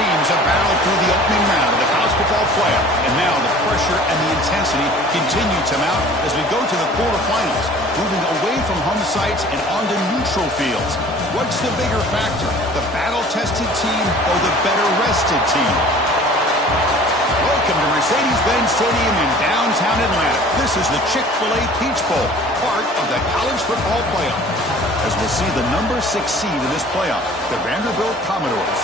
teams have battled through the opening round of the college football playoff, and now the pressure and the intensity continue to mount as we go to the quarterfinals, moving away from home sites and onto neutral fields. What's the bigger factor, the battle-tested team or the better-rested team? Welcome to Mercedes-Benz Stadium in downtown Atlanta. This is the ChickFilA Peach Bowl, part of the college football playoff. As we'll see the number 6 seed in this playoff, the Vanderbilt Commodores,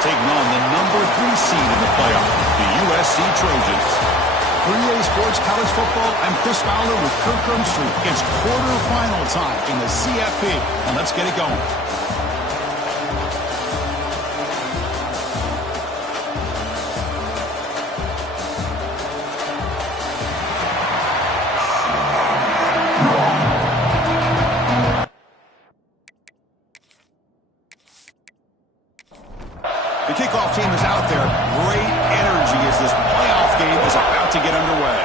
taking on the number 3 seed in the playoff, the USC Trojans. For EA Sports College Football, I'm Chris Fowler with Kirk Street. It's quarterfinal time in the CFP, and let's get it going. The kickoff team is out there. Great energy as this playoff game is about to get underway.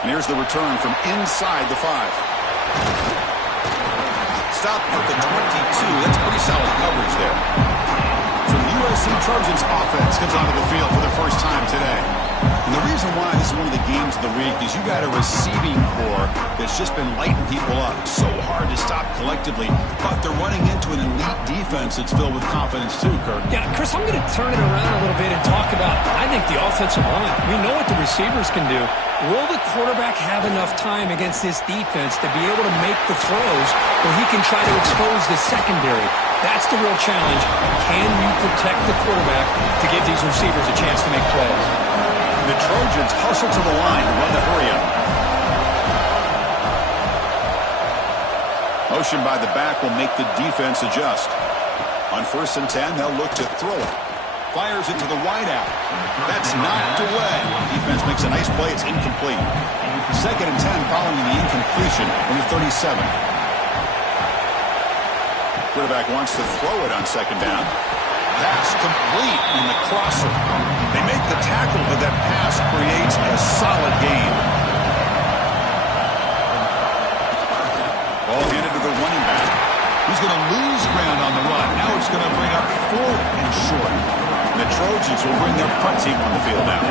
And here's the return from inside the 5. Stop at the 22. That's pretty solid coverage there. So the USC Trojans offense comes onto the field for the first time today. And the reason why this is one of the games of the week is you got a receiving corps that's just been lighting people up. It's so hard to stop collectively, but they're running into an elite defense that's filled with confidence too, Kirk. Yeah, Chris, I'm going to turn it around a little bit and talk about, I think, the offensive line. We know what the receivers can do. Will the quarterback have enough time against this defense to be able to make the throws where he can try to expose the secondary? That's the real challenge. Can you protect the quarterback to give these receivers a chance to make plays? The Trojans hustle to the line to run the hurry-up. Motion by the back will make the defense adjust. On 1st and 10, they'll look to throw it. Fires it to the wideout. That's knocked away. Defense makes a nice play. It's incomplete. 2nd and 10 following the incompletion from the 37. Quarterback wants to throw it on 2nd down. Pass complete on the crosser. They make the tackle, but that pass creates a solid gain. Ball handed to the running back. He's going to lose ground on the run. Now it's going to bring up 4th and short. And the Trojans will bring their punt team on the field now.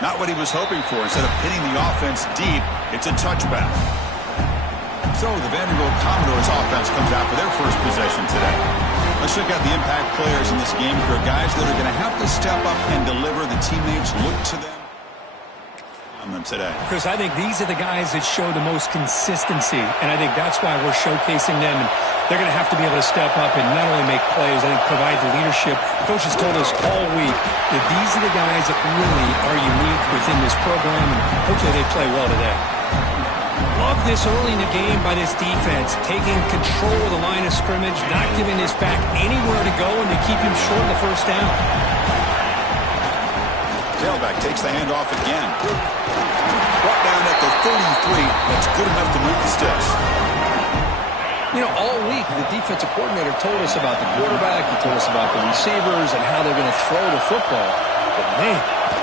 Not what he was hoping for. Instead of hitting the offense deep, it's a touchback. So the Vanderbilt Commodores offense comes out for their first possession today. Let's check out the impact players in this game. For guys that are going to have to step up and deliver. The teammates look to them on them today. Chris, I think these are the guys that show the most consistency, and I think that's why we're showcasing them. And they're going to have to be able to step up and not only make plays, I think provide the leadership. Coach has told us all week that these are the guys that really are unique within this program, and hopefully they play well today. Love this early in the game by this defense, taking control of the line of scrimmage, not giving this back anywhere to go, and to keep him short of the 1st down. Tailback takes the handoff again. Brought down at the 33. That's good enough to move the sticks. You know, all week, the defensive coordinator told us about the quarterback. He told us about the receivers and how they're going to throw the football. But, man,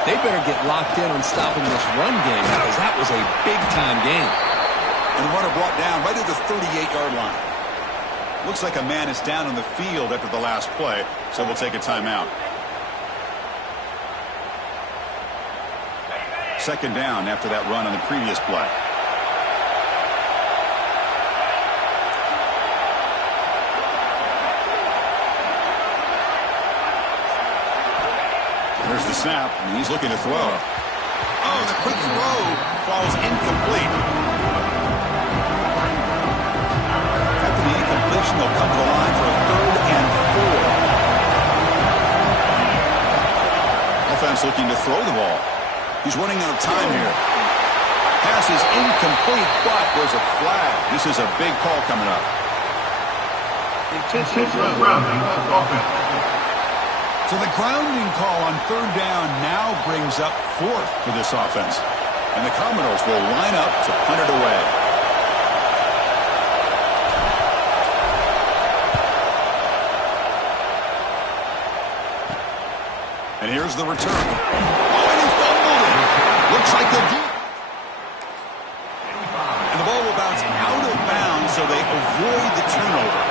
they better get locked in on stopping this run game because that was a big-time game. And the runner brought down right at the 38-yard line. Looks like a man is down on the field after the last play, so we'll take a timeout. 2nd down after that run on the previous play. There's the snap, and he's looking to throw. Oh, the quick throw falls incomplete. After the incompletion, they'll come to the line for a 3rd and 4. Offense looking to throw the ball. He's running out of time here. Pass is incomplete, but there's a flag. This is a big call coming up. Intentional grounding offense. So the grounding call on 3rd down now brings up 4th for this offense. And the Commodores will line up to punt it away. And here's the return. Oh, and he fumbled it. Looks like the so they avoid the turnover.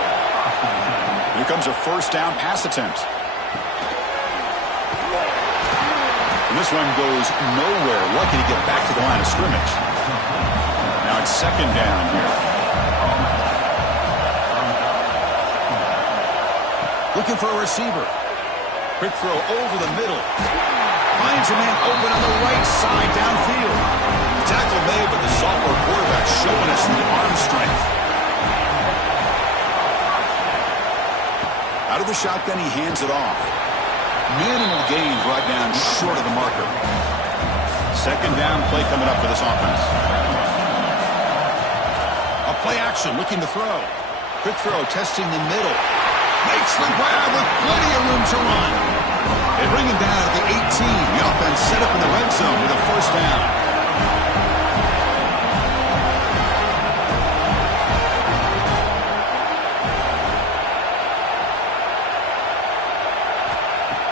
Here comes a first down pass attempt. And this one goes nowhere. Lucky to get back to the line of scrimmage. Now it's second down here. Looking for a receiver. Quick throw over the middle. Finds a man open on the right side downfield. Tackle made, but the sophomore quarterback showing us the arm strength. Out of the shotgun, he hands it off. Minimal gains right down short of the marker. Second down play coming up for this offense. A play action looking to throw. Quick throw testing the middle. Makes the grab with plenty of room to run. They bring him down at the 18. The offense set up in the red zone with a first down.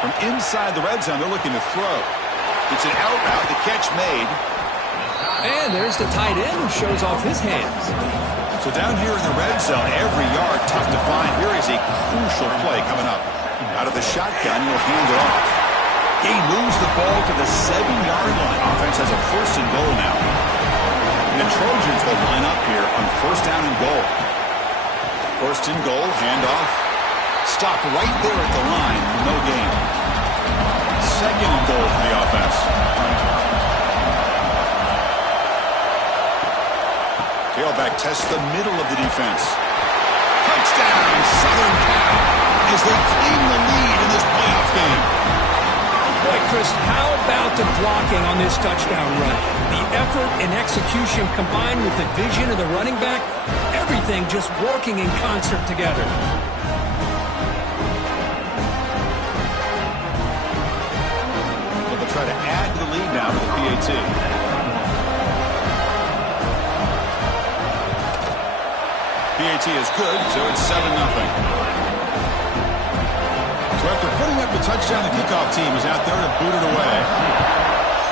From inside the red zone, they're looking to throw. It's an out route. The catch made. And there's the tight end who shows off his hands. So down here in the red zone, every yard tough to find. Here is a crucial play coming up. Out of the shotgun, he'll hand it off. He moves the ball to the 7-yard line. Offense has a first and goal now. And the Trojans will line up here on first down and goal. First and goal, handoff. Stop right there at the line for no gain. Second and goal for the offense. Tailback tests the middle of the defense. Touchdown, Southern Cal, as they claim the lead in this playoff game. Boy, Chris, how about the blocking on this touchdown run? The effort and execution combined with the vision of the running back, everything just working in concert together. They'll try to add to the lead now with the PAT. PAT is good, so it's 7-0. So after putting up the touchdown, the kickoff team is out there to boot it away.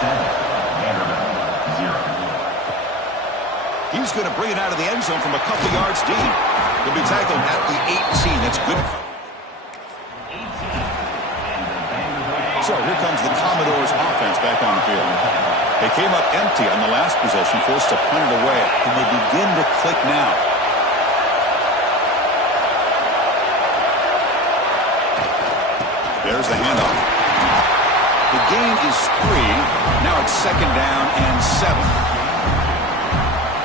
7, He's going to bring it out of the end zone from a couple yards deep. He'll be tackled at the 18. That's good. So here comes the Commodores offense back on the field. They came up empty on the last possession, forced to punt it away, and they begin to click now. There's the handoff. The gain is 3. Now it's second down and 7.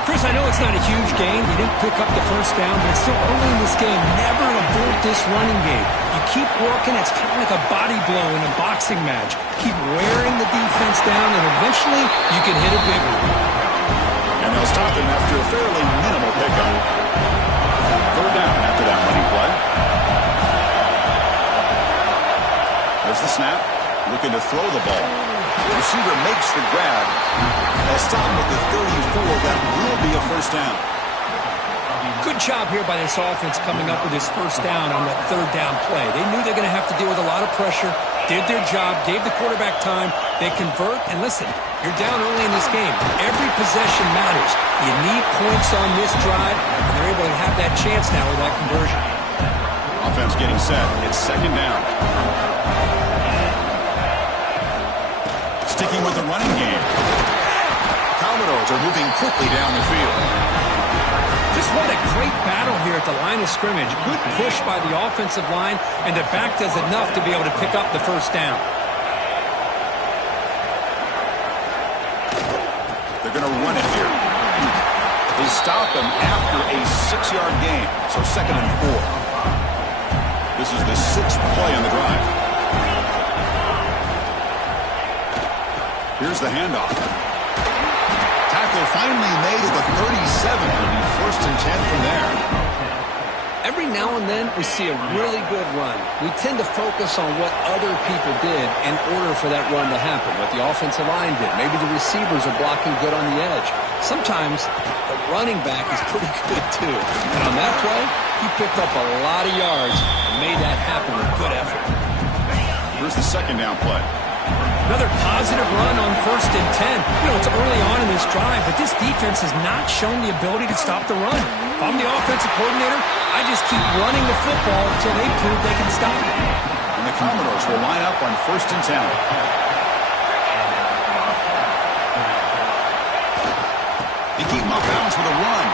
Chris, I know it's not a huge gain. You didn't pick up the first down, but it's still early in this game. Never abort this running game. You keep working. It's kind of like a body blow in a boxing match. Keep wearing the defense down, and eventually you can hit a big one. And they'll stop him after a fairly minimal pickup. Third down after that running play. There's the snap, looking to throw the ball. The receiver makes the grab. They'll stop him with the 34. That will be a first down. Good job here by this offense coming up with this first down on that third down play. They knew they're going to have to deal with a lot of pressure, did their job, gave the quarterback time. They convert, and listen, you're down early in this game. Every possession matters. You need points on this drive, and they're able to have that chance now with that conversion. Offense getting set. It's second down. Sticking with the running game. Commodores are moving quickly down the field. Just what a great battle here at the line of scrimmage. Good push by the offensive line, and the back does enough to be able to pick up the first down. They're going to run it here. They stop him after a 6-yard gain, so second and 4. This is the 6th play on the drive. Here's the handoff. Tackle finally made at the 37. It'll be first and 10 from there. Every now and then we see a really good run. We tend to focus on what other people did in order for that run to happen, what the offensive line did. Maybe the receivers are blocking good on the edge. Sometimes the running back is pretty good too. And on that play, he picked up a lot of yards and made that happen with good effort. Here's the second down play. Another positive run on 1st and 10. You know, it's early on in this drive, but this defense has not shown the ability to stop the run. If I'm the offensive coordinator, I just keep running the football until they prove they can stop it. And the Commodores will line up on 1st and 10. They keep him off bounds with a run.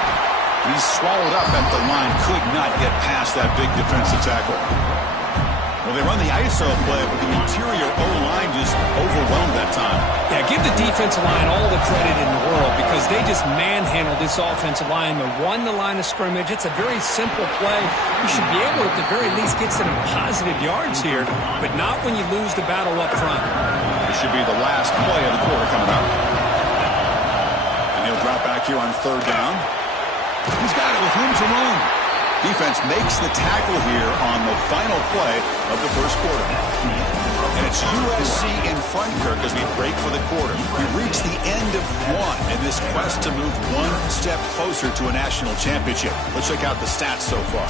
He's swallowed up at the line. Could not get past that big defensive tackle. Well, they run the ISO play, but the interior O-line just overwhelmed that time. Yeah, give the defensive line all the credit in the world because they just manhandled this offensive line. They won the line of scrimmage. It's a very simple play. You should be able to, at the very least, get some positive yards here, but not when you lose the battle up front. This should be the last play of the quarter coming up. And he'll drop back here on 3rd down. He's got it with room to run. Defense makes the tackle here on the final play of the 1st quarter. And it's USC in front, Kirk, as we break for the quarter. We reach the end of one in this quest to move one step closer to a national championship. Let's check out the stats so far.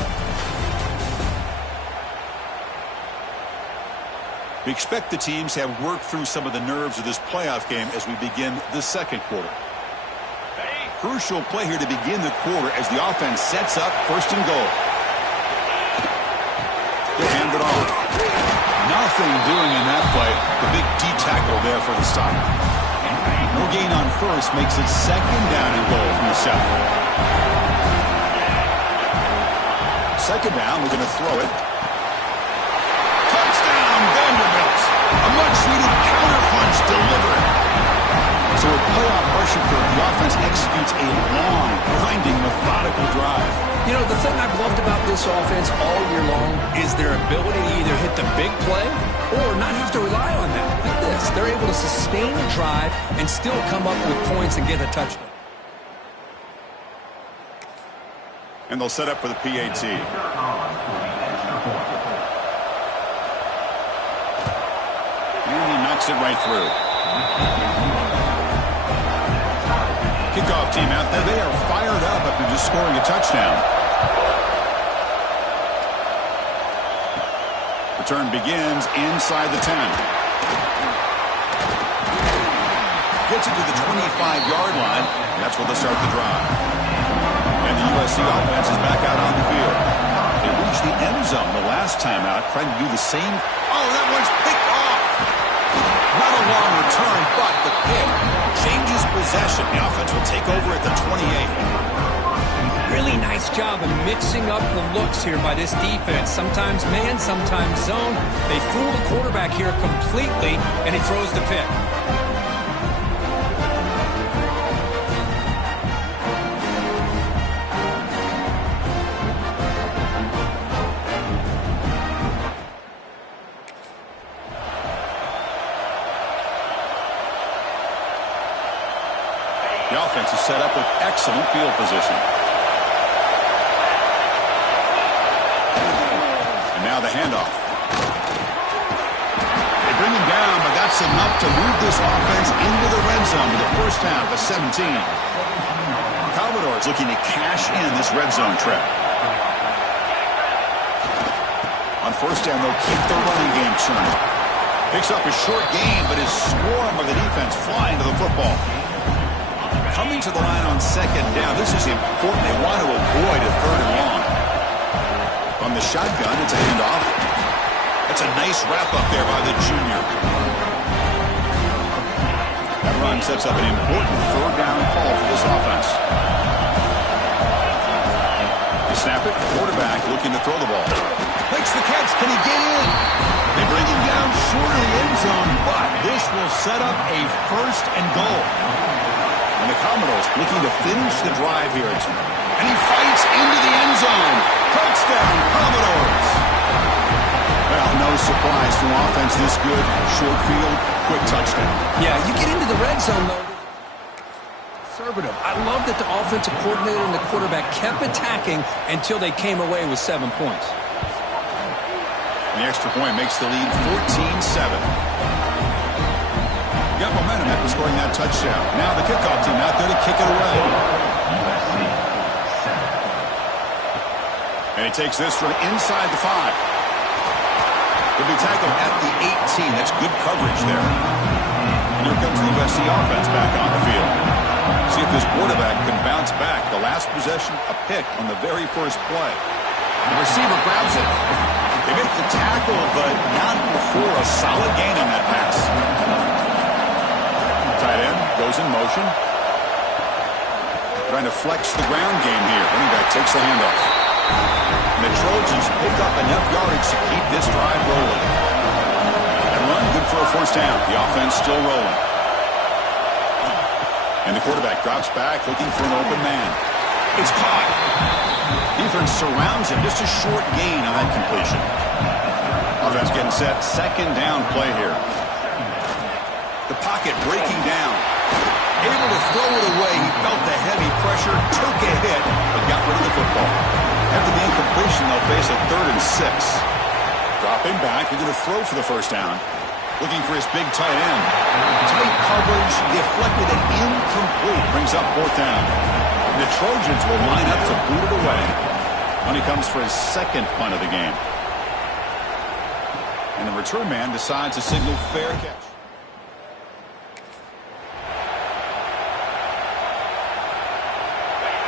We expect the teams to have worked through some of the nerves of this playoff game as we begin the 2nd quarter. Crucial play here to begin the quarter as the offense sets up 1st and goal. They'll hand it off. Nothing doing in that play. The big D tackle there for the stop. No gain on 1st makes it 2nd down and goal from the 7. 2nd down, we're going to throw it. Touchdown, Vanderbilt. A much-needed counterpunch delivered. So with playoff pressure, the offense executes a long, grinding, methodical drive. You know, the thing I've loved about this offense all year long is their ability to either hit the big play or not have to rely on that. Look at this. They're able to sustain a drive and still come up with points and get a touchdown. And they'll set up for the PAT. And he knocks it right through. Kickoff team out there. They are fired up after just scoring a touchdown. Return begins inside the 10. Gets it to the 25-yard line. That's where they'll start the drive. And the USC offense is back out on the field. They reached the end zone the last time out, trying to do the same. Oh, that one's picked off. Not a long return, but the pick changes possession. The offense will take over at the 28. Really nice job of mixing up the looks here by this defense. Sometimes man, sometimes zone. They fool the quarterback here completely, and he throws the pick. The offense is set up with excellent field position. And now the handoff. They bring him down, but that's enough to move this offense into the red zone to the 1st half of 17. Commodores looking to cash in this red zone trip. On 1st down, they'll keep the running game churning. Picks up a short gain, but his swarm of the defense flying to the football. Coming to the line on 2nd down. This is important. They want to avoid a 3rd and long. From the shotgun, it's a handoff. That's a nice wrap-up there by the junior. That run sets up an important 3rd down call for this offense. They snap it. Quarterback looking to throw the ball. Makes the catch. Can he get in? They bring him down short of the end zone, but this will set up a 1st and goal. And the Commodores looking to finish the drive here. And he fights into the end zone. Touchdown, Commodores. Well, no surprise from offense this good. Short field, quick touchdown. Yeah, you get into the red zone, though. Conservative. I love that the offensive coordinator and the quarterback kept attacking until they came away with 7 points. And the extra point makes the lead 14-7. Got momentum after scoring that touchdown. Now the kickoff team out there to kick it away. And he takes this from inside the 5. He'll be tackled at the 18. That's good coverage there. And here comes the USC offense back on the field. See if this quarterback can bounce back. The last possession, a pick on the very first play. The receiver grabs it. They make the tackle, but not before a solid gain on that pass. Tight end goes in motion. Trying to flex the ground game here. Running back takes the handoff. And the Trojans pick up enough yardage to keep this drive rolling. And run, good for a first down. The offense still rolling. And the quarterback drops back, looking for an open man. It's caught. Defense surrounds him. Just a short gain on that completion. Offense getting set. Second down play here. The pocket breaking down. Able to throw it away. He felt the heavy pressure, took a hit, but got rid of the football. After the incompletion, they'll face a 3rd and 6. Dropping back. They're going to throw for the first down. Looking for his big tight end. Tight coverage, deflected and incomplete. Brings up 4th down. And the Trojans will line up to boot it away when he comes for his second punt of the game. And the return man decides to signal fair catch.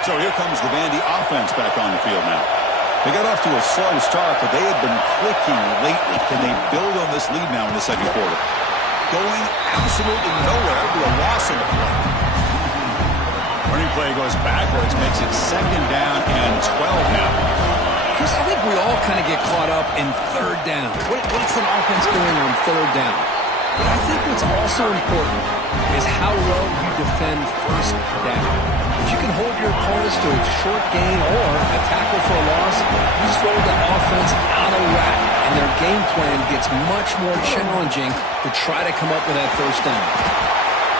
So here comes the Vandy offense back on the field now. They got off to a slow start, but they had been clicking lately. Can they build on this lead now in the second quarter? Going absolutely nowhere to a loss in the play. Running play goes backwards, makes it 2nd down and 12 now. Chris, I think we all kind of get caught up in 3rd down. What's an offense doing on 3rd down? But I think what's also important is how well you defend 1st down. If you can hold your opponents to a short gain or a tackle for a loss, you throw the offense out of whack, and their game plan gets much more challenging to try to come up with that 1st down.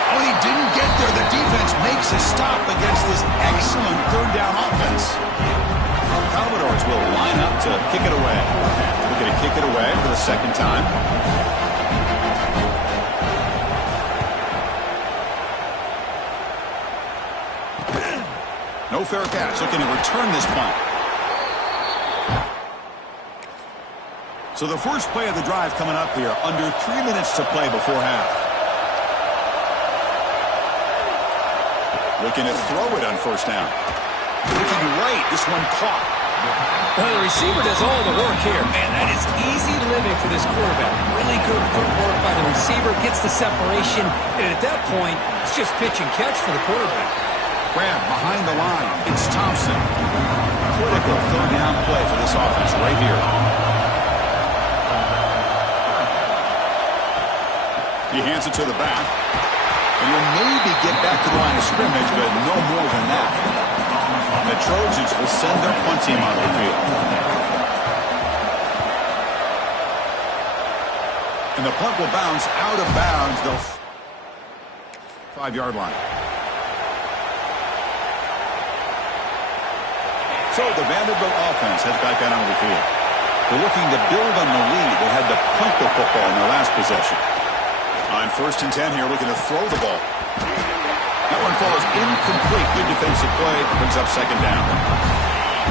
Oh, he didn't get there. The defense makes a stop against this excellent 3rd down offense. Commodores will line up to kick it away. We're going to kick it away for the 2nd time. No fair catch. Looking to return this punt. So the first play of the drive coming up here. Under 3 minutes to play before half. Looking to throw it on 1st down. Looking right. This one caught. Well, the receiver does all the work here. Man, that is easy living for this quarterback. Really good footwork by the receiver. Gets the separation. And at that point, it's just pitch and catch for the quarterback. Grab behind the line. It's Thompson. Critical 3rd down play for this offense right here. He hands it to the back. And he'll maybe get back to the line of scrimmage, but no more than that. The Trojans will send their punt team on the field. And the punt will bounce out of bounds. They'll 5-yard line. So the Vanderbilt offense heads back out onto the field. They're looking to build on the lead. They had to punt the football in their last possession. On 1st and 10 here, looking to throw the ball. That one falls incomplete. Good defensive play. Brings up 2nd down.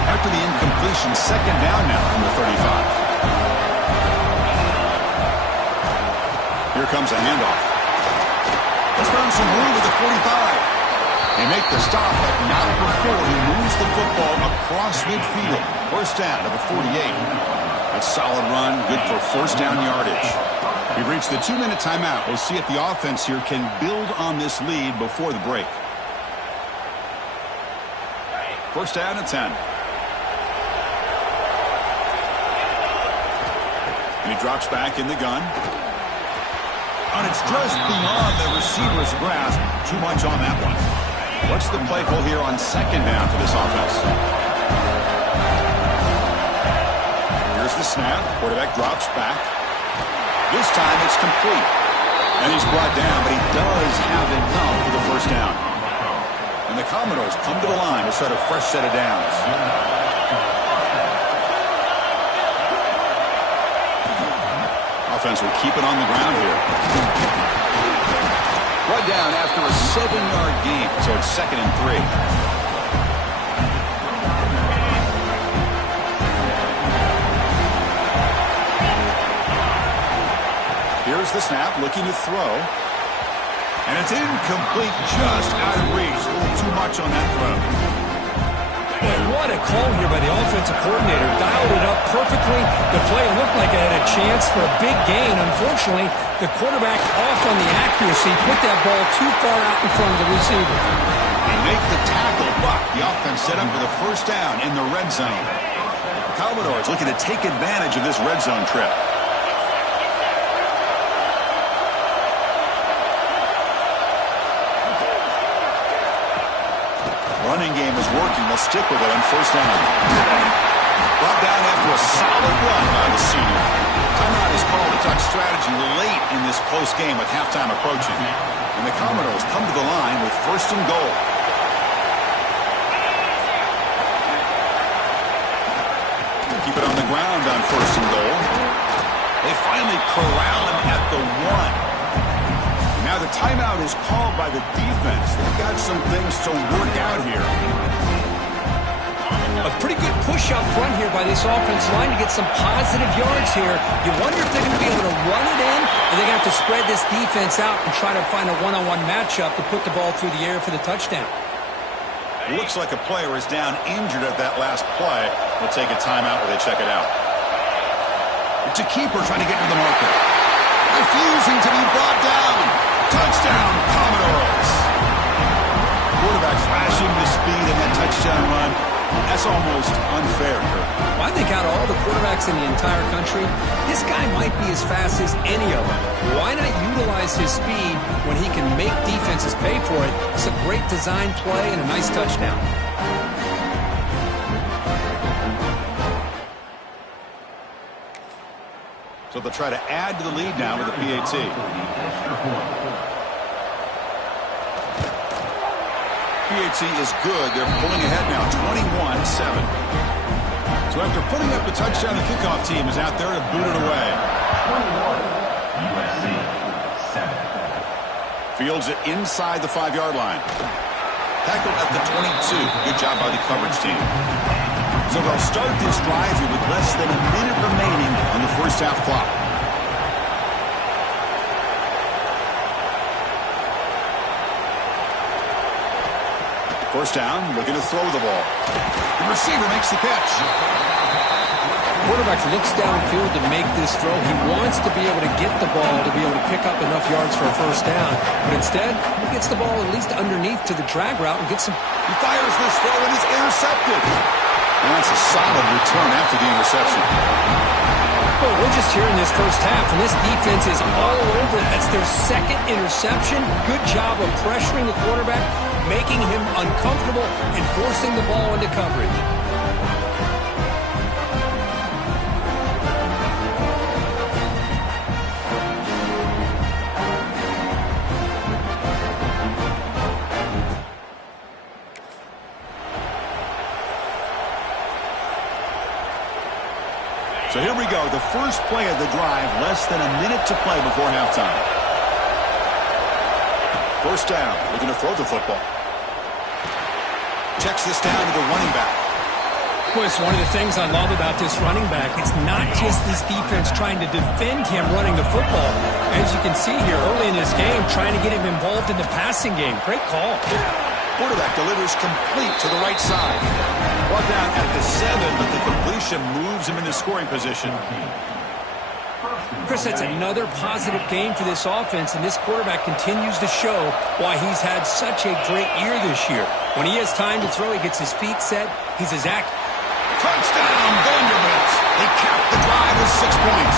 After the incompletion, 2nd down now from the 35. Here comes a handoff. Let's found some room at the 45. They make the stop, but not before he moves the football across midfield. 1st down to the 48. That's solid run, good for 1st down yardage. We've reached the 2-minute timeout. We'll see if the offense here can build on this lead before the break. 1st down and 10. And he drops back in the gun. And it's just beyond the receiver's grasp. Too much on that one. What's the play call here on 2nd down for this offense? Here's the snap. Quarterback drops back. This time it's complete. And he's brought down, but he does have enough for the 1st down. And the Commodores come to the line to start a fresh set of downs. Offense will keep it on the ground here. Brought down after a 7-yard gain, so it's 2nd and 3. the snap, looking to throw. And it's incomplete, just out of reach. A little too much on that throw. And what a call here by the offensive coordinator. Dialed it up perfectly. The play looked like it had a chance for a big gain. Unfortunately, the quarterback off on the accuracy, put that ball too far out in front of the receiver. They make the tackle, but the offense set up for the first down in the red zone. The Commodores looking to take advantage of this red zone trip. Running game is working. They'll stick with it on first down. Brought down after a solid run by the senior. Timeout is called to talk strategy late in this close game with halftime approaching. And the Commodores come to the line with first and goal. Keep it on the ground on first and goal. They finally corral him at the 1. Now the timeout is called by the defense. They've got some things to work out here. A pretty good push up front here by this offense line to get some positive yards here. You wonder if they're going to be able to run it in, or they're going to have to spread this defense out and try to find a one-on-one matchup to put the ball through the air for the touchdown. Looks like a player is down injured at that last play. We'll take a timeout where they check it out. It's a keeper trying to get to the marker. Refusing to be brought down. Touchdown, Commodores. Quarterback flashing the speed in that touchdown run. That's almost unfair. Well, I think out of all the quarterbacks in the entire country, this guy might be as fast as any of them. Why not utilize his speed when he can make defenses pay for it? It's a great design play and a nice touchdown. So they'll try to add to the lead now with the PAT. PAT is good. They're pulling ahead now, 21-7. So after putting up the touchdown, the kickoff team is out there to boot it away. 21, USC 7. Fields it inside the 5-yard line. Tackled at the 22. Good job by the coverage team. So they'll start this drive here with less than a minute remaining on the first half clock. First down, looking to throw the ball. The receiver makes the catch. Quarterback looks downfield to make this throw. He wants to be able to get the ball to be able to pick up enough yards for a first down. But instead, he gets the ball at least underneath to the drag route and gets some. He fires this throw and is intercepted. And that's a solid return after the interception. Well, we're just here in this first half, and this defense is all over. That's their second interception. Good job of pressuring the quarterback, making him uncomfortable, and forcing the ball into coverage. So here we go, the first play of the drive, less than a minute to play before halftime. First down, looking to throw the football. Checks this down to the running back. Boy, it's one of the things I love about this running back. It's not just this defense trying to defend him running the football. As you can see here early in this game, trying to get him involved in the passing game. Great call. Quarterback delivers complete to the right side. Brought down at the 7, but the completion moves him into scoring position. Chris, that's another positive game for this offense, and this quarterback continues to show why he's had such a great year this year. When he has time to throw, he gets his feet set. He's as accurate. Touchdown, Vanderbilt. They cap the drive with 6 points.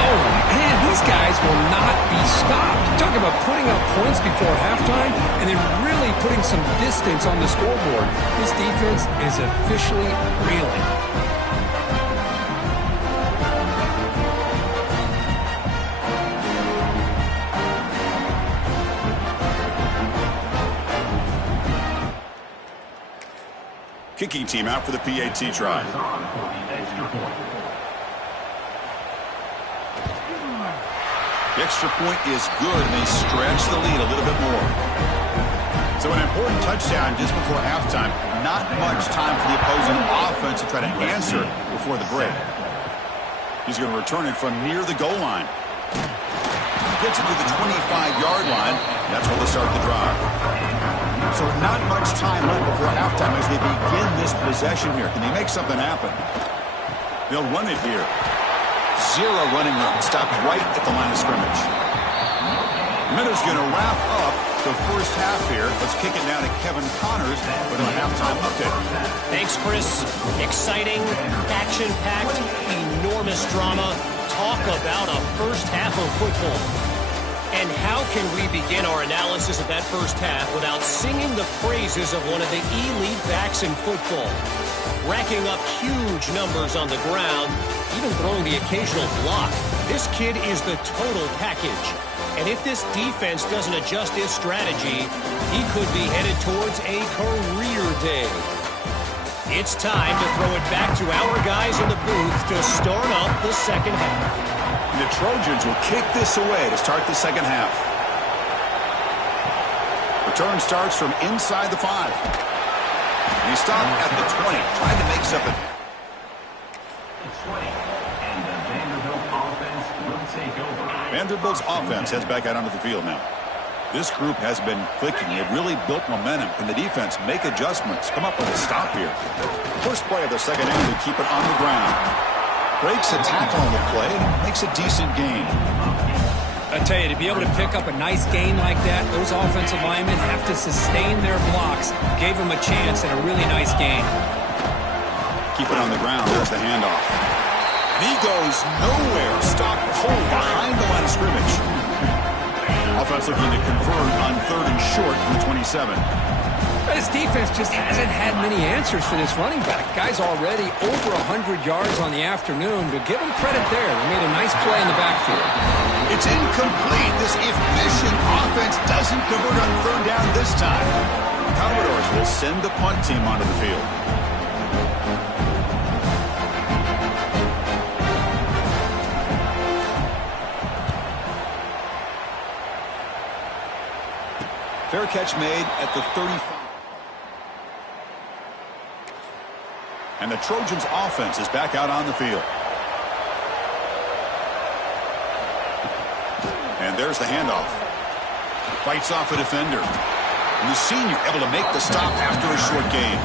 Oh, man, these guys will not be stopped. Talk about putting up points before halftime and then really putting some distance on the scoreboard. This defense is officially reeling. Kicking team out for the PAT try. The extra point is good, and they stretch the lead a little bit more. So an important touchdown just before halftime. Not much time for the opposing offense to try to answer before the break. He's going to return it from near the goal line. gets it to the 25-yard line. That's where they'll start the drive. So not much time left before halftime as they begin this possession here. Can they make something happen? They'll run it here. Zero running room. Stopped right at the line of scrimmage. Minnows going to wrap up the first half here. Let's kick it now to Kevin Connors with a halftime update. Thanks, Chris. Exciting, action-packed, enormous drama. Talk about a first half of football. And how can we begin our analysis of that first half without singing the praises of one of the elite backs in football? Racking up huge numbers on the ground, even throwing the occasional block. This kid is the total package. And if this defense doesn't adjust his strategy, he could be headed towards a career day. It's time to throw it back to our guys in the booth to start up the second half. The Trojans will kick this away to start the second half. Return starts from inside the 5. He stopped at the 20, trying to make something. The 20, and the Vanderbilt offense will take over. Vanderbilt's offense heads back out onto the field now. This group has been clicking. They've really built momentum. Can the defense make adjustments? Come up with a stop here. First play of the second half, they keep it on the ground. Breaks a tackle on the play and makes a decent gain. I tell you, to be able to pick up a nice gain like that, those offensive linemen have to sustain their blocks. Gave them a chance at a really nice gain. Keep it on the ground. There's the handoff. And he goes nowhere. Stopped cold behind the line of scrimmage. Offense looking to convert on 3rd and short from the 27. This defense just hasn't had many answers for this running back. Guy's already over 100 yards on the afternoon, but give him credit there. They made a nice play in the backfield. It's incomplete. This efficient offense doesn't convert on 3rd down this time. The Commodores will send the punt team onto the field. Fair catch made at the 35. And the Trojans' offense is back out on the field. And there's the handoff. Fights off a defender. And the senior able to make the stop after a short gain.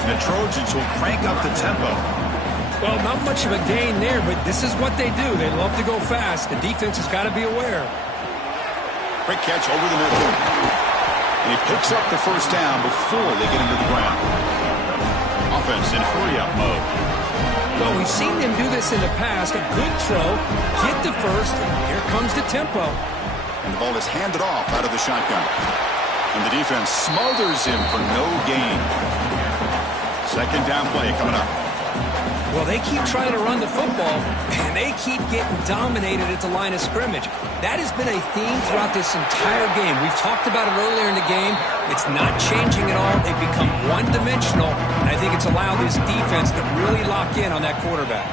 And the Trojans will crank up the tempo. Well, not much of a gain there, but this is what they do. They love to go fast. The defense has got to be aware. Quick catch over the middle. And he picks up the first down before they get into the ground. Offense in hurry-up mode. Well, we've seen them do this in the past. A good throw, get the first, and here comes the tempo. And the ball is handed off out of the shotgun. And the defense smothers him for no gain. Second down play coming up. Well, they keep trying to run the football, and they keep getting dominated at the line of scrimmage. That has been a theme throughout this entire game. We've talked about it earlier in the game. It's not changing at all. They've become one-dimensional, and I think it's allowed this defense to really lock in on that quarterback.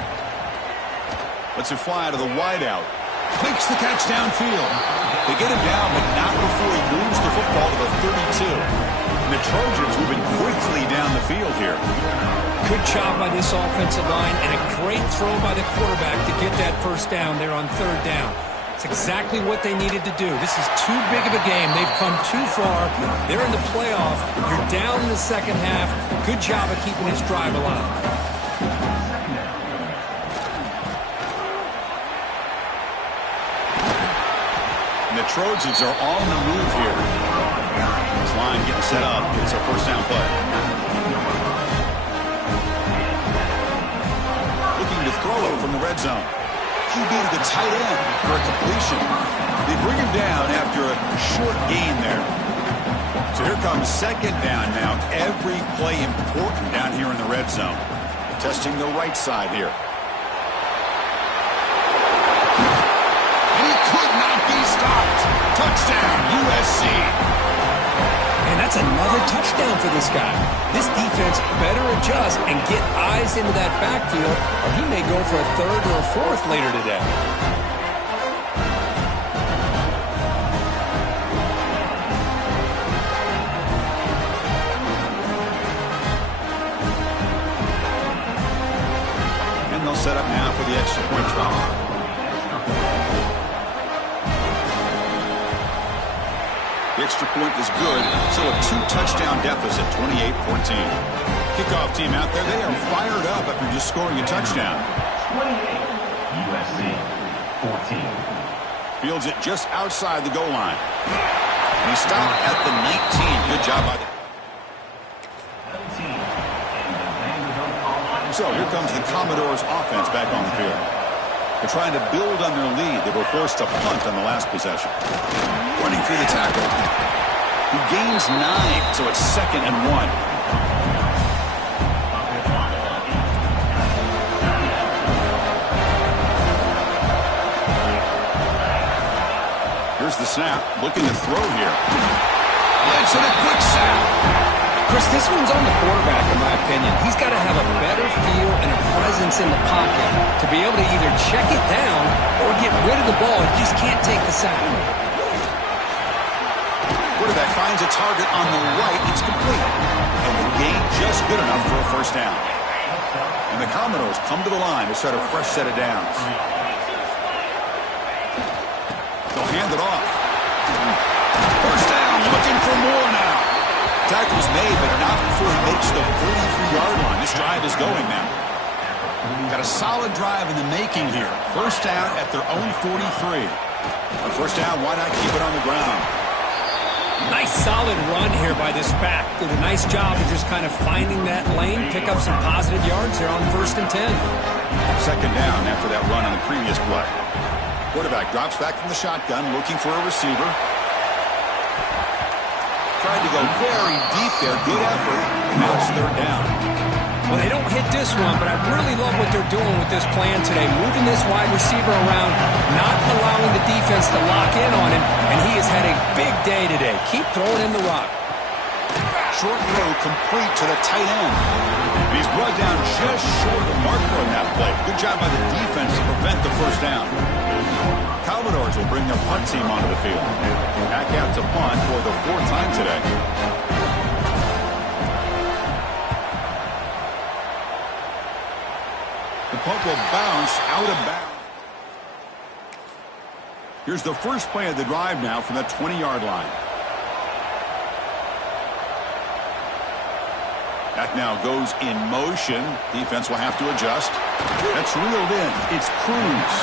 Lets it fly to the wideout. Makes the catch downfield. They get him down, but not before he moves the football to the 32. And the Trojans moving quickly down the field here. Good job by this offensive line, and a great throw by the quarterback to get that first down there on 3rd down. It's exactly what they needed to do. This is too big of a game. They've come too far. They're in the playoff. You're down in the second half. Good job of keeping this drive alive. And the Trojans are on the move here. This line getting set up. It's a first down play. Looking to throw it from the red zone. QB to the tight end for a completion. They bring him down after a short gain there. So here comes second down now. Every play important down here in the red zone. Testing the right side here. And he could not be stopped. Touchdown, USC. And that's another touchdown for this guy. This defense better adjust and get eyes into that backfield, or he may go for a 3rd or a 4th later today. And they'll set up now for the extra point try. extra point is good. So a 2-touchdown deficit, 28-14. Kickoff team out there, they are fired up after just scoring a touchdown. 28, USC 14. Fields it just outside the goal line. And he stopped at the 19. Good job by the... 17, and the Vanderbilt Commodores. So here comes the Commodores offense back on the field. They're trying to build on their lead. They were forced to punt on the last possession. Running through the tackle. He gains 9, so it's 2nd and 1. Here's the snap, looking to throw here. It's in a quick sack. Chris, this one's on the quarterback, in my opinion. He's got to have a better feel and a presence in the pocket to be able to either check it down or get rid of the ball. He just can't take the sack. Quarterback finds a target on the right. It's complete. And the gain just good enough for a first down. And the Commodores come to the line to start a fresh set of downs. They'll hand it off. First down, looking for more now. Tackle's made, but not before he makes the 43-yard line. This drive is going now. Got a solid drive in the making here. First down at their own 43. On first down, why not keep it on the ground? Nice solid run here by this back. Did a nice job of just kind of finding that lane, pick up some positive yards here on 1st and 10. Second down after that run on the previous play. Quarterback drops back from the shotgun, looking for a receiver. Tried to go very deep there. Good effort. Now it's 3rd down. Well, they don't hit this one, but I really love what they're doing with this plan today. Moving this wide receiver around, not allowing the defense to lock in on him, and he has had a big day today. Keep throwing in the rock. Short throw complete to the tight end. He's brought down just short of the marker on that play. Good job by the defense to prevent the first down. Commodores will bring their punt team onto the field. Back out to punt for the 4th time today. The punt will bounce out of bounds. Here's the first play of the drive now from the 20-yard line. That now goes in motion. Defense will have to adjust. That's reeled in. It's Cruz.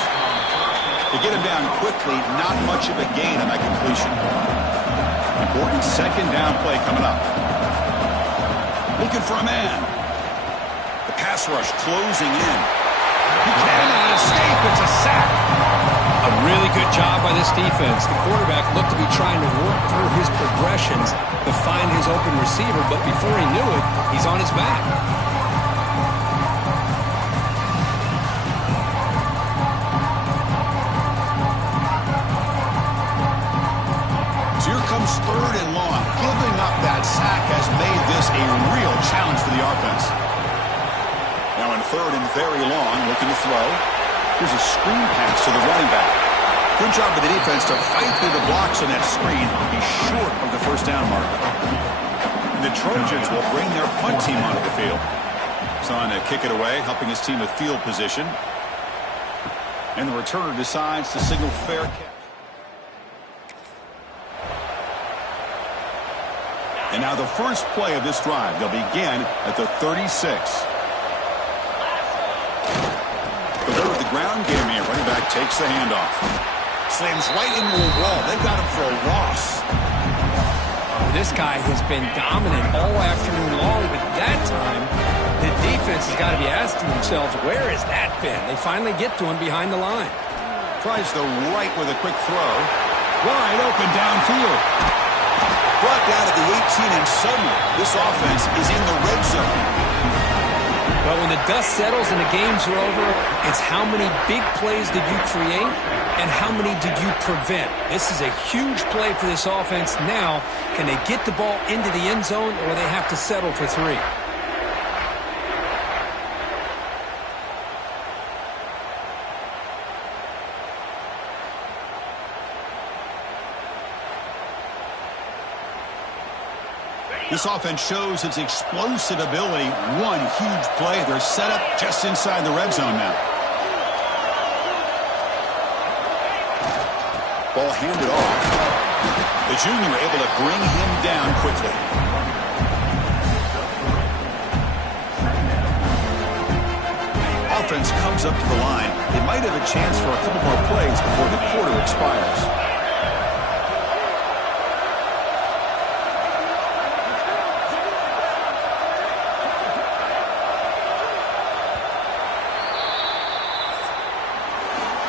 To get him down quickly, not much of a gain on that completion. Important 2nd down play coming up. Looking for a man. The pass rush closing in. He cannot escape. It's a sack. A really good job by this defense. The quarterback looked to be trying to work through his progressions to find his open receiver, but before he knew it, he's on his back. So here comes 3rd and long. Giving up that sack has made this a real challenge for the offense. Now in 3rd and very long, looking to throw. Here's a screen pass to the running back. Good job by the defense to fight through the blocks on that screen. He's short of the first down mark. The Trojans will bring their punt team onto the field. Son to kick it away, helping his team with field position. And the returner decides to signal fair catch. And now the first play of this drive. They'll begin at the 36. But go to the ground game here. Running back takes the handoff. Slams right into a wall. They got him for a loss. This guy has been dominant all afternoon long, but that time, the defense has got to be asking themselves, where has that been? They finally get to him behind the line. Tries the right with a quick throw. Wide open downfield. Brought down at the 18, and suddenly this offense is in the red zone. But when the dust settles and the games are over, it's how many big plays did you create and how many did you prevent? This is a huge play for this offense. Now, can they get the ball into the end zone or they have to settle for 3? This offense shows its explosive ability. One huge play. They're set up just inside the red zone now. Ball handed off. The junior able to bring him down quickly. Offense comes up to the line. They might have a chance for a couple more plays before the quarter expires.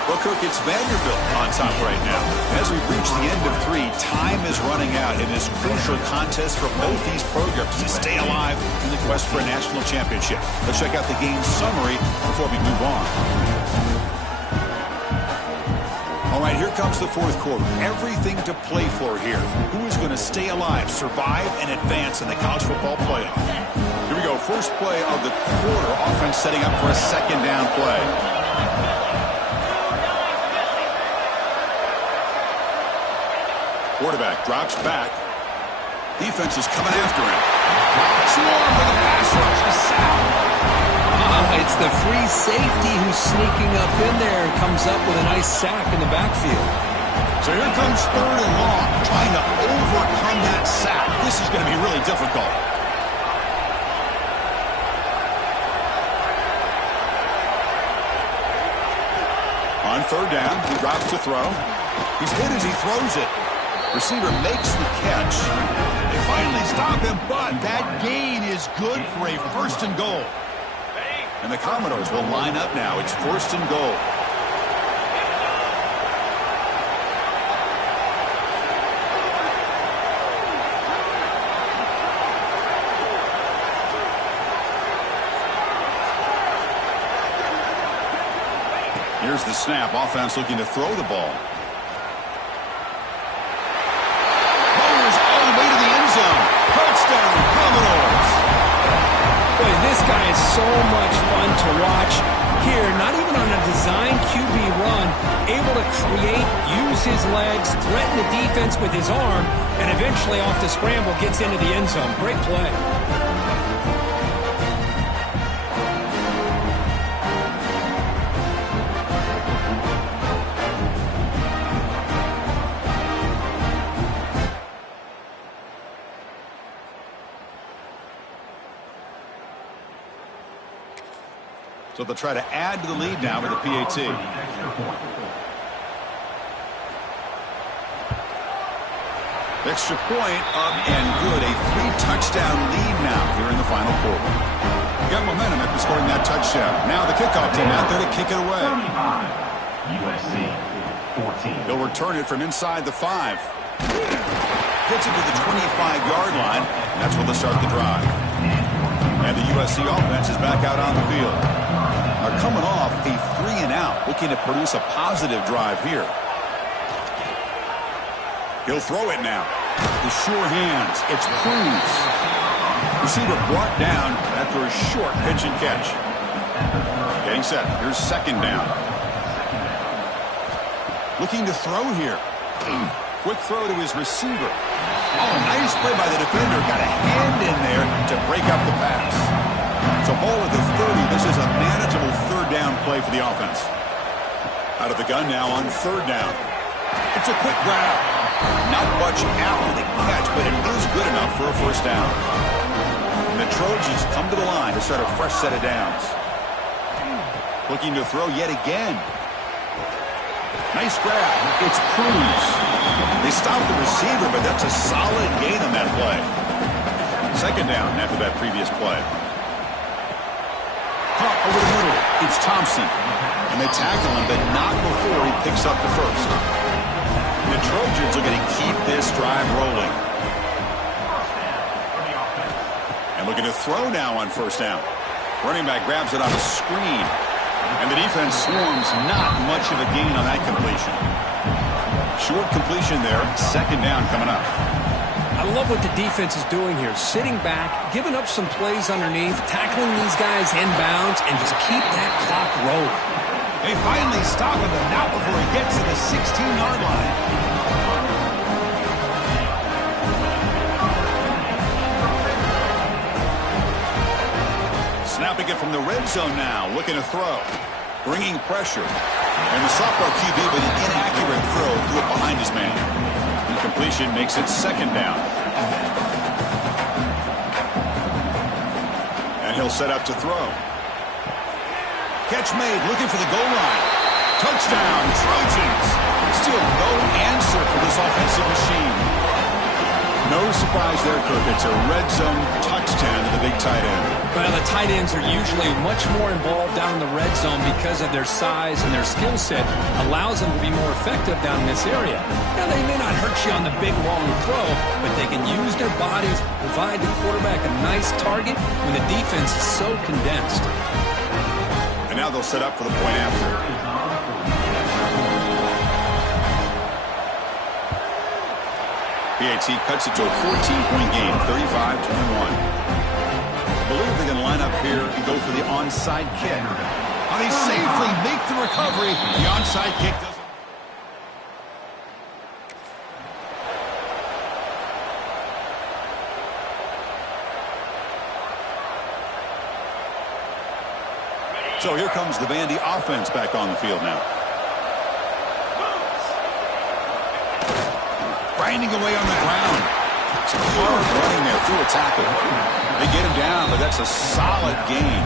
Well, Kirk, it's Vanderbilt on top right now. As we reach the end of 3, time is running out in this crucial contest for both these programs to stay alive in the quest for a national championship. Let's check out the game summary before we move on. All right, here comes the fourth quarter. Everything to play for here. Who is going to stay alive, survive, and advance in the college football playoff? Here we go. First play of the quarter. Offense setting up for a second down play. Quarterback drops back. Defense is coming after him. Swarm with a pass rush. A sack. It's the free safety who's sneaking up in there and comes up with a nice sack in the backfield. So here comes 3rd and long, trying to overcome that sack. This is going to be really difficult. On 3rd down, he drops to throw. He's hit as he throws it. Receiver makes the catch. They finally stop him, but that gain is good for a 1st and goal. And the Commodores will line up now. It's 1st and goal. Here's the snap. Offense looking to throw the ball. Touchdown, Commodores. Boy, this guy is so much fun to watch. Here, not even on a design QB run, able to create, use his legs, threaten the defense with his arm, and eventually off the scramble gets into the end zone. Great play. So they'll try to add to the lead now with a PAT. Extra point up and good. A 3-touchdown lead now here in the final quarter. Got momentum after scoring that touchdown. Now the kickoff team out there to kick it away. USC 14. They'll return it from inside the 5. Gets it to the 25-yard line. And that's where they'll start the drive. And the USC offense is back out on the field. Are coming off a 3-and-out, looking to produce a positive drive here. He'll throw it now. The sure hands. It's Cruz. Receiver brought down after a short pitch and catch. Getting set. Here's 2nd down. Looking to throw here. Quick throw to his receiver. Oh, nice play by the defender. Got a hand in there to break up the pass. So ball at the 30. This is a manageable 3rd down play for the offense. Out of the gun now on 3rd down. It's a quick grab. Not much after the catch, but it is good enough for a 1st down. And the Trojans come to the line to start a fresh set of downs. Looking to throw yet again. Nice grab. It's Cruz. They stop the receiver, but that's a solid gain on that play. 2nd down after that previous play. Caught over the middle. It's Thompson. And they tackle him, but not before he picks up the 1st. The Trojans are going to keep this drive rolling. And looking to throw now on 1st down. Running back grabs it on a screen. And the defense swarms. Not much of a gain on that completion. Short completion there. 2nd down coming up. I love what the defense is doing here. Sitting back, giving up some plays underneath, tackling these guys inbounds, and just keep that clock rolling. They finally stop him, but not before he gets to the 16-yard line. Snapping it from the red zone now, looking to throw. Bringing pressure. And the sophomore QB with an inaccurate throw threw it behind his man. Incompletion makes it second down. And he'll set up to throw. Catch made, looking for the goal line. Touchdown, Trojans. Still no answer for this offensive machine. No surprise there, Kirk. It's a red zone touchdown to the big tight end. Well, the tight ends are usually much more involved down in the red zone because of their size and their skill set allows them to be more effective down in this area. Now, they may not hurt you on the big, long throw, but they can use their bodies, provide the quarterback a nice target when the defense is so condensed. And now they'll set up for the point after. PAT cuts it to a 14-point game, 35-21. I believe they're going to line up here and go for the onside kick. Now they safely make the recovery. The onside kick doesn't. So here comes the Vandy offense back on the field now. Grinding away on the ground. Some hard running there through a tackle. They get him down, but that's a solid gain.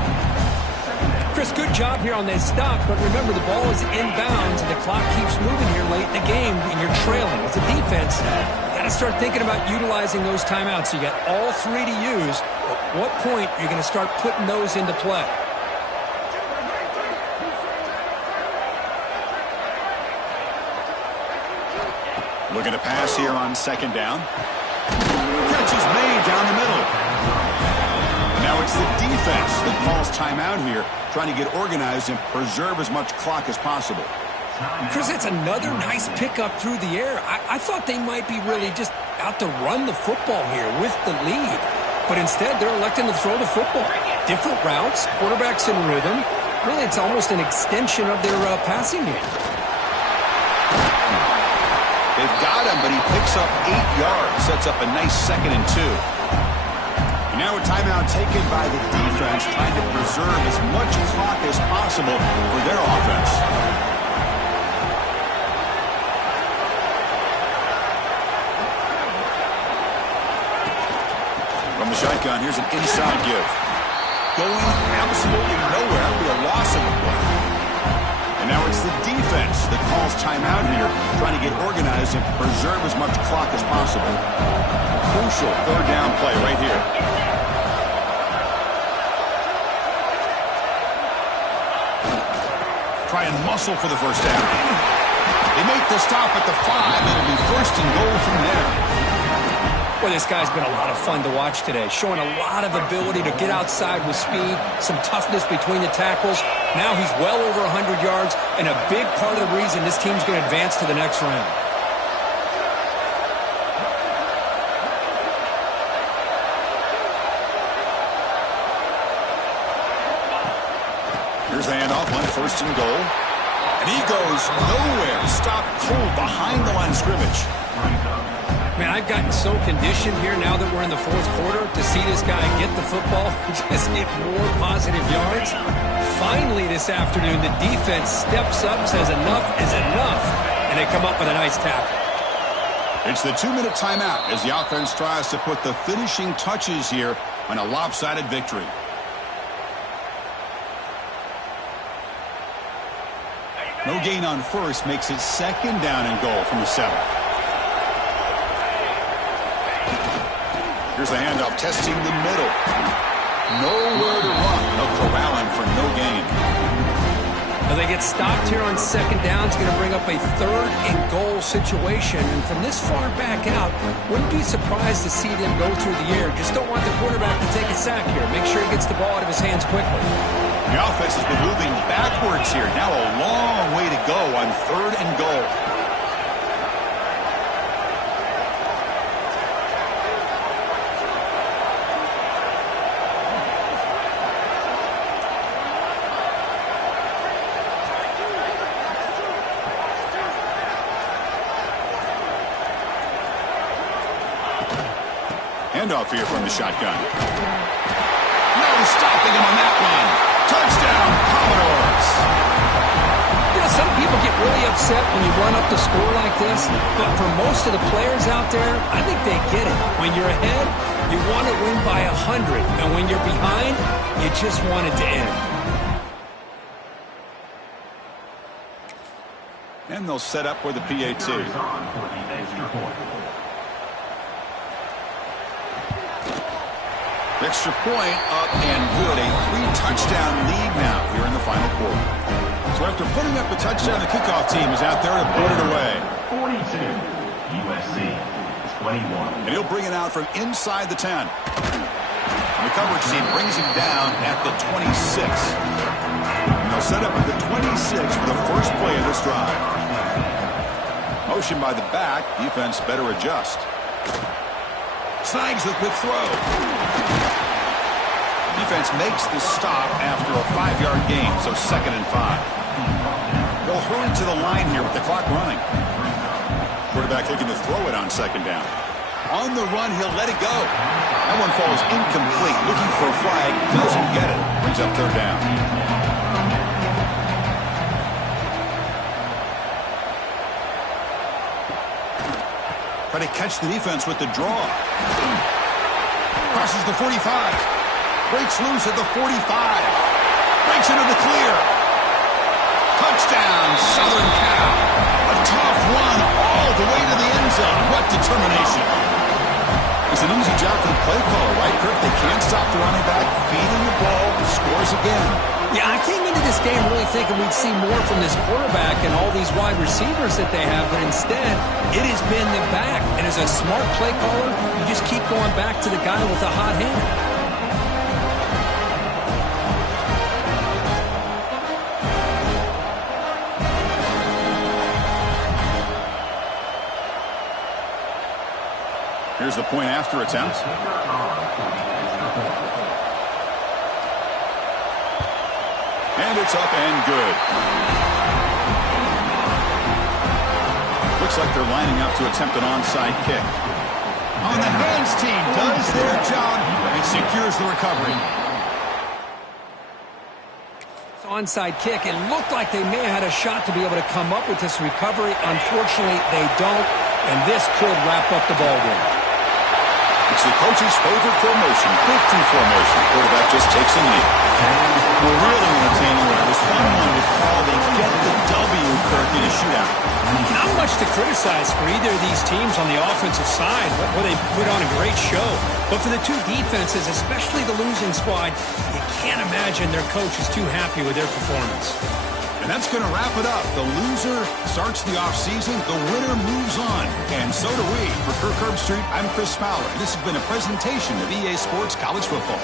Chris, good job here on that stop, but remember the ball is inbounds and the clock keeps moving here late in the game and you're trailing. As a defense, you got to start thinking about utilizing those timeouts. You got all three to use. At what point are you going to start putting those into play? Looking to pass here on second down. Catch is made down the middle. Now it's the defense that calls timeout here, trying to get organized and preserve as much clock as possible. Chris, it's another nice pickup through the air. I thought they might be really just out to run the football here with the lead. But instead, they're electing to throw the football. Different routes, quarterbacks in rhythm. Really, it's almost an extension of their passing game. They've got him, but he picks up 8 yards, sets up a nice 2nd and 2. And now a timeout taken by the defense, trying to preserve as much clock as possible for their offense. From the shotgun, here's an inside give. Going absolutely nowhere, be a loss of the play. And now it's the defense that calls timeout here, trying to get organized and preserve as much clock as possible. Crucial third down play right here. Try and muscle for the first down. They make the stop at the 5, and it'll be 1st and goal from there. Well, this guy's been a lot of fun to watch today, showing a lot of ability to get outside with speed, some toughness between the tackles. Now he's well over 100 yards, and a big part of the reason this team's going to advance to the next round. Here's the handoff, one 1st and goal. And he goes nowhere, stopped cold behind the line of scrimmage. Man, I've gotten so conditioned here now that we're in the 4th quarter to see this guy get the football and just get more positive yards. Finally this afternoon, the defense steps up, says enough is enough, and they come up with a nice tackle. It's the 2-minute timeout as the offense tries to put the finishing touches here on a lopsided victory. No gain on 1st makes it 2nd down and goal from the 7. Here's the handoff, testing the middle. Nowhere to run. They'll corral him for no gain. Now they get stopped here on 2nd down. It's going to bring up a 3rd and goal situation. And from this far back out, wouldn't be surprised to see them go through the air. Just don't want the quarterback to take a sack here. Make sure he gets the ball out of his hands quickly. The offense has been moving backwards here. Now a long way to go on 3rd and goal. Handoff here from the shotgun. No stopping him on that one. Touchdown, Commodores. You know, some people get really upset when you run up the score like this, but for most of the players out there, I think they get it. When you're ahead, you want to win by 100, and when you're behind, you just want it to end. And they'll set up with a PAT. Extra point up and good. A 3-touchdown lead now here in the final quarter. So after putting up a touchdown, the kickoff team is out there to put it away. 42, USC 21. And he'll bring it out from inside the 10. And the coverage team brings him down at the 26. And they'll set up at the 26 for the first play of this drive. Motion by the back. Defense better adjust. Snags the quick throw. Defense makes the stop after a 5-yard gain, so 2nd and 5. They'll hurry to the line here with the clock running. Quarterback looking to throw it on 2nd down. On the run, he'll let it go. That one falls incomplete. Looking for a flag, doesn't get it. Brings up 3rd down. Try to catch the defense with the draw. Crosses the 45. Breaks loose at the 45. Breaks into the clear. Touchdown, Southern Cal. A tough run all the way to the end zone. What determination. It's an easy job for the play caller, right, Kirk? They can't stop the running back. Feeding the ball. Scores again. Yeah, I came into this game really thinking we'd see more from this quarterback and all these wide receivers that they have, but instead, it has been the back. And as a smart play caller, you just keep going back to the guy with the hot hand. Here's the point after attempt. And it's up and good. Looks like they're lining up to attempt an onside kick. On the hands team does their job and secures the recovery. Onside kick. It looked like they may have had a shot to be able to come up with this recovery. Unfortunately, they don't, and this could wrap up the ball game. It's the coach's favorite formation, 50 formation. Quarterback just takes a knee. Well, really entertaining one. It was fun one to call. They get the W, Kirk, in a shootout. Not much to criticize for either of these teams on the offensive side, where they put on a great show. But for the two defenses, especially the losing squad, you can't imagine their coach is too happy with their performance. And that's going to wrap it up. The loser starts the offseason. The winner moves on. And so do we. For Kirk Herbstreit, I'm Chris Fowler. This has been a presentation of EA Sports College Football.